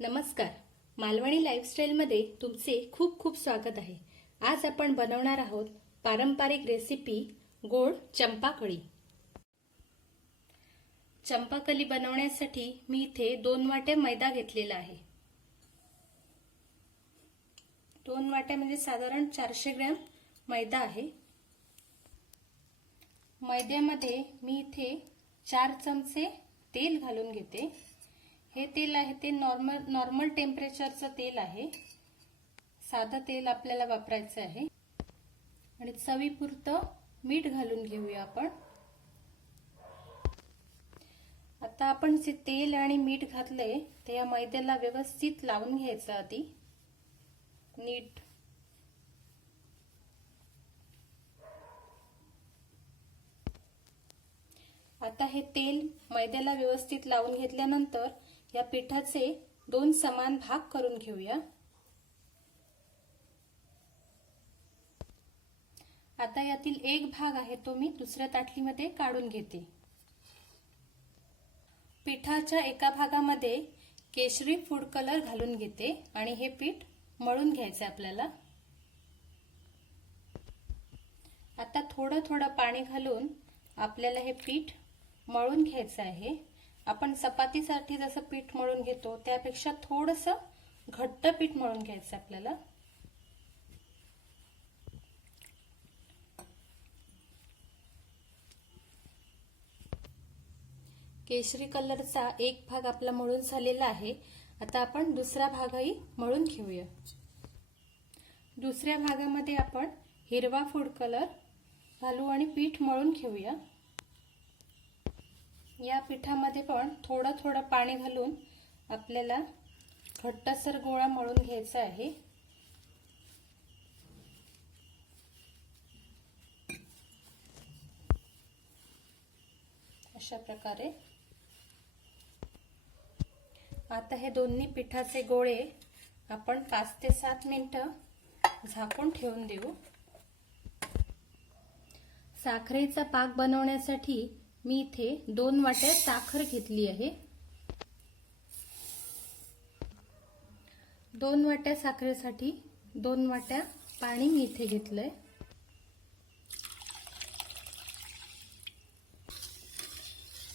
नमस्कार. मालवणी लाईफस्टाईलमध्ये तुमचे खूप खूप स्वागत आहे. आज आपण बनवणार आहोत पारंपरिक रेसिपी गोड चंपाकळी. चंपाकली बनवण्यासाठी मी इथे 2 वाट्या मैदा घेतलेला आहे. 2 वाट्या म्हणजे साधारण 400 ग्रॅम मैदा आहे. मैद्यामध्ये मी इथे 4 चमचे तेल घालून घेते. हे तेल आहे ते नॉर्मल टेम्परेचरचं तेल आहे. साधं तेल आपल्याला वापरायचं आहे. आणि चवीपुरतं मीठ घालून घेऊया आपण. आता आपण जे तेल आणि मीठ घातलंय ते या मैद्याला व्यवस्थित लावून घ्यायचं आधी नीट. आता हे तेल मैद्याला व्यवस्थित लावून घेतल्यानंतर या पिठाचे 2 समान भाग करून घेऊया. आता यातील एक भाग आहे तो मी दुसऱ्या ताटलीमध्ये काढून घेते. पिठाच्या एका भागामध्ये केशरी फूड कलर घालून घेते आणि हे पीठ मळून घ्यायचं आपल्याला. आता थोडं थोडं पाणी घालून आपल्याला हे पीठ मळून घ्यायचं आहे. आपण चपातीसाठी जसं पीठ मळून घेतो त्यापेक्षा थोडंसं घट्ट पीठ मळून घ्यायचं आपल्याला. केशरी कलरचा एक भाग आपला मळून झालेला आहे. आता आपण दुसरा भागही मळून घेऊया. दुसऱ्या भागामध्ये आपण हिरवा फूड कलर घालू आणि पीठ मळून घेऊया. या पिठामध्ये पण थोडं थोडं पाणी घालून आपल्याला घट्टसर गोळा मळून घ्यायचा आहे. अशा प्रकारे. आता हे दोन्ही पिठाचे गोळे आपण 5 ते 7 मिनिटं झाकून ठेवून देऊ. साखरेचा पाक बनवण्यासाठी मी इथे 2 वाट्या साखर घेतली आहे. 2 वाट्या साखरेसाठी 2 वाट्या पाणी मी इथे घेतलंय.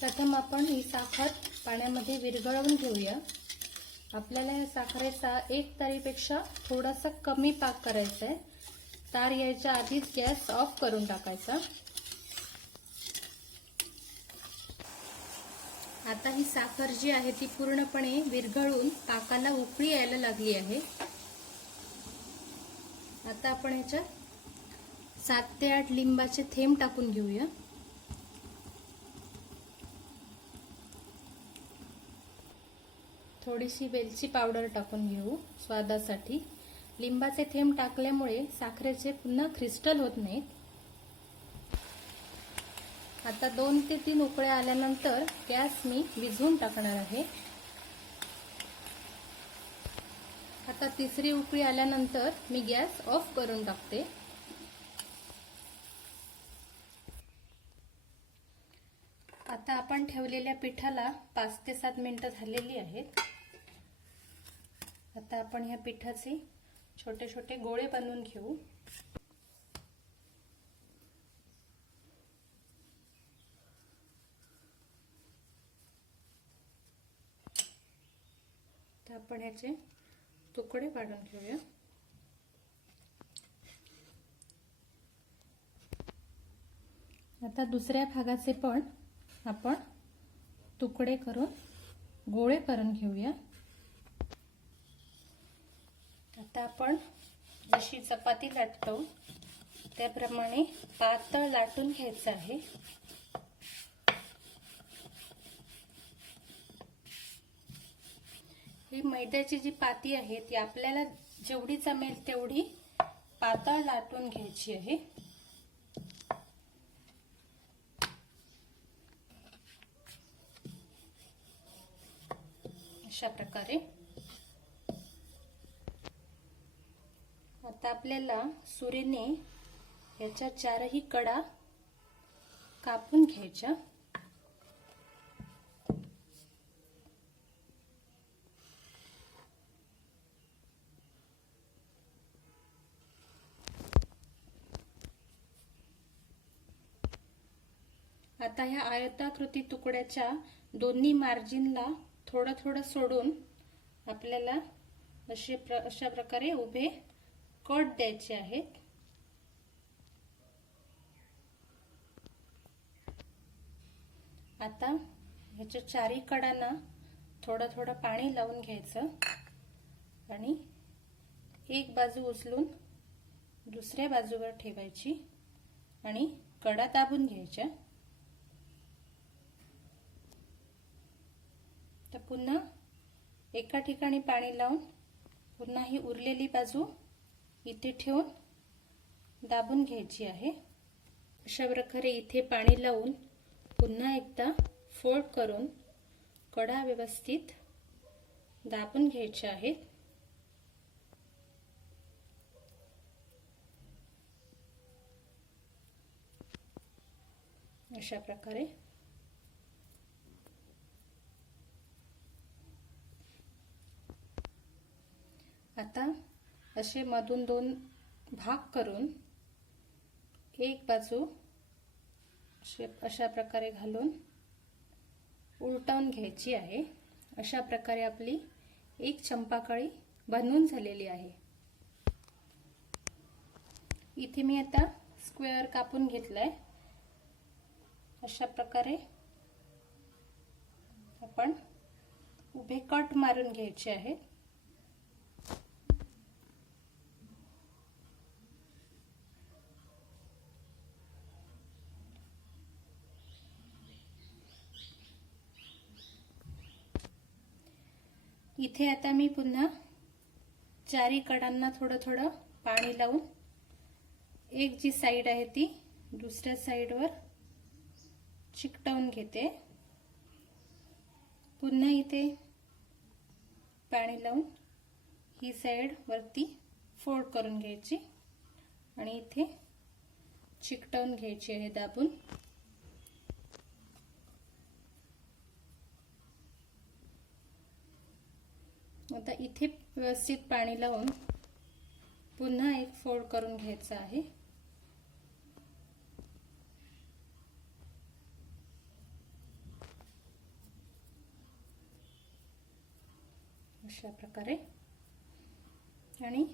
प्रथम आपण ही साखर पाण्यामध्ये विरघळवून घेऊया. आपल्याला या साखरेचा 1 तारीपेक्षा थोडासा कमी पाक करायचा आहे. तार यायच्या आधीच गॅस ऑफ करून टाकायचा. आता ही साखर जी आहे ती पूर्णपणे विरघळून पाकाला उकळी यायला लागली आहे. आता आपण याच्यात 7 ते 8 लिंबाचे थेंब टाकून घेऊया. थोडीशी वेलची पावडर टाकून घेऊ स्वादासाठी. लिंबाचे थेंब टाकल्यामुळे साखरेचे पुन्हा क्रिस्टल होत नाहीत. आता 2 ते 3 उकळ्या आल्यानंतर गॅस मी विझवून टाकणार आहे. आता तिसरी उकळी आल्यानंतर मी गॅस ऑफ करून टाकते. आता आपण ठेवलेल्या पिठाला 5 ते 7 मिनिटं झालेली आहेत. आता आपण ह्या पिठाचे छोटे छोटे गोळे बनवून घेऊ. तर आपण ह्याचे तुकडे पाडून घेऊया. आता दुसऱ्या भागाचे पण आपण तुकडे करून गोळे करून घेऊया. आता आपण जशी चपाती लाटतो त्याप्रमाणे पातळ लाटून घ्यायचं आहे. ही मैद्याची जी पाती आहे ती आपल्याला जेवढी जमेल तेवढी पातळ लाटून घ्यायची आहे. अशा प्रकारे. आता आपल्याला सुरीने याच्या 4ही कडा कापून घ्यायच्या. आता ह्या आयताकृती तुकड्याच्या दोन्ही मार्जिनला थोडं थोडं सोडून आपल्याला अशा प्रकारे उभे कट द्यायचे आहेत. आता ह्याच्या चारी कडांना थोडं थोडं पाणी लावून घ्यायचं आणि एक बाजू उचलून दुसऱ्या बाजूवर ठेवायची आणि कडा दाबून घ्यायच्या. तर पुन्हा एका ठिकाणी पाणी लावून पुन्हा ही उरलेली बाजू इथे ठेवून दाबून घ्यायची आहे. अशा प्रकारे इथे पाणी लावून पुन्हा एकदा फोल्ड करून कडा व्यवस्थित दाबून घ्यायच्या आहेत. अशा प्रकारे आता असे मधून दोन भाग करून एक बाजू अशा प्रकारे घालून उलटवून घ्यायची आहे. अशा प्रकारे आपली एक चंपाकळी बनवून झालेली आहे. इथे मी आता स्क्वेअर कापून घेतलाय. अशा प्रकारे आपण उभे कट मारून घ्यायचे आहेत. इथे आता मी पुन्हा चारी कडांना थोडं थोडं पाणी लावून एक जी साइड आहे ती दुसऱ्या साइडवर चिकटवून घेते. पुन्हा इथे पाणी लावून ही साइड वरती फोल्ड करून घ्यायची आणि इथे चिकटवून घ्यायची आहे दाबून. आता इथे व्यवस्थित पाणी लावून पुन्हा एक फोल्ड करून घ्यायचा आहे. अशा प्रकारे आणि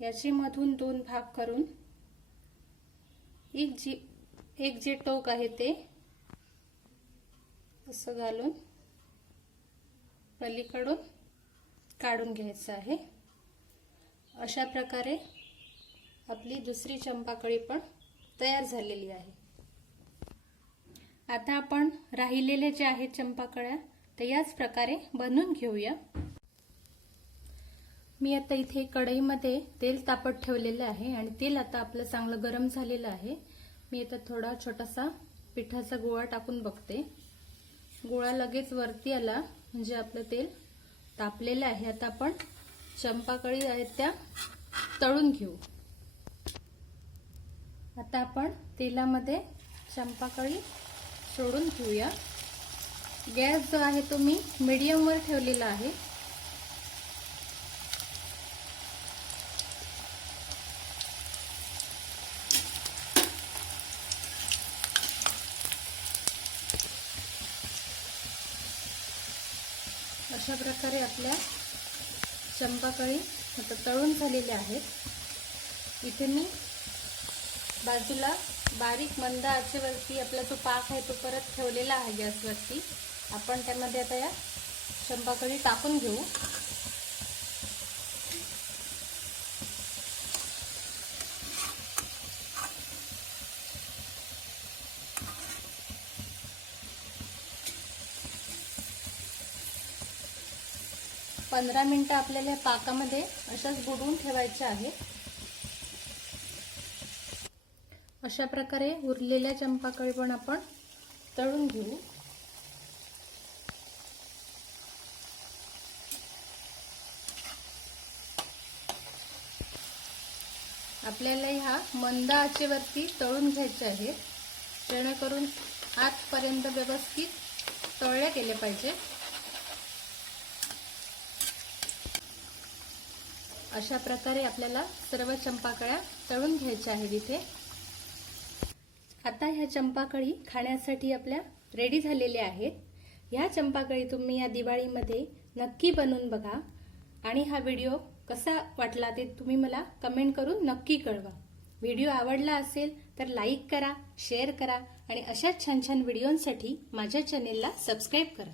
याचे मधून दोन भाग करून एक जे टोक आहे ते असं घालून पलीकडून काढून घ्यायचं आहे. अशा प्रकारे आपली दुसरी चंपाकळी पण तयार झालेली आहे. आता आपण राहिलेले जे आहेत चंपाकळ्या तर याच प्रकारे बनवून घेऊया. मी आता इथे कढईमध्ये तेल तापत ठेवलेलं आहे आणि तेल आता आपलं चांगलं गरम झालेलं आहे. मी आता थोडा छोटासा पिठाचा गोळा टाकून बघते. गोळा लगेच वरती आला म्हणजे आपलं तेल तापलेलं आहे. आता आपण चंपाकळी आहेत त्या तळून घेऊ. आता आपण तेलामध्ये चंपाकळी सोडून घेऊया. गॅस जो आहे तो मी मीडियम वर ठेवलेला आहे. अशा प्रकारे आपल्या चंपाकळी आता तळून झालेल्या आहेत. इथे मी बाजूला बारीक मंद आचेवरती आपला जो पाक आहे तो परत ठेवलेला आहे गॅसवरती. आपण त्यामध्ये आता या चंपाकळी टाकून घेऊ. पंधरा मिनिटं आपल्याला पाकामध्ये अशाच बुडवून ठेवायचे आहे. अशा प्रकारे उरलेल्या चंपाकळी पण आपण तळून घेऊ. आपल्याला ह्या मंद आचेवरती तळून घ्यायचे आहे जेणेकरून आतपर्यंत व्यवस्थित तळले गेले पाहिजे. अशा प्रकारे आपल्याला सर्व चंपाकळ्या तळून घ्यायच्या आहेत. इथे आता ह्या चंपाकळी खाण्यासाठी आपल्या रेडी झालेल्या आहेत. ह्या चंपाकळी तुम्ही या दिवाळीमध्ये नक्की बनवून बघा आणि हा व्हिडिओ कसा वाटला ते तुम्ही मला कमेंट करून नक्की कळवा. व्हिडिओ आवडला असेल तर लाईक करा, शेअर करा आणि अशाच छान छान व्हिडिओंसाठी माझ्या चॅनेलला सबस्क्राईब करा.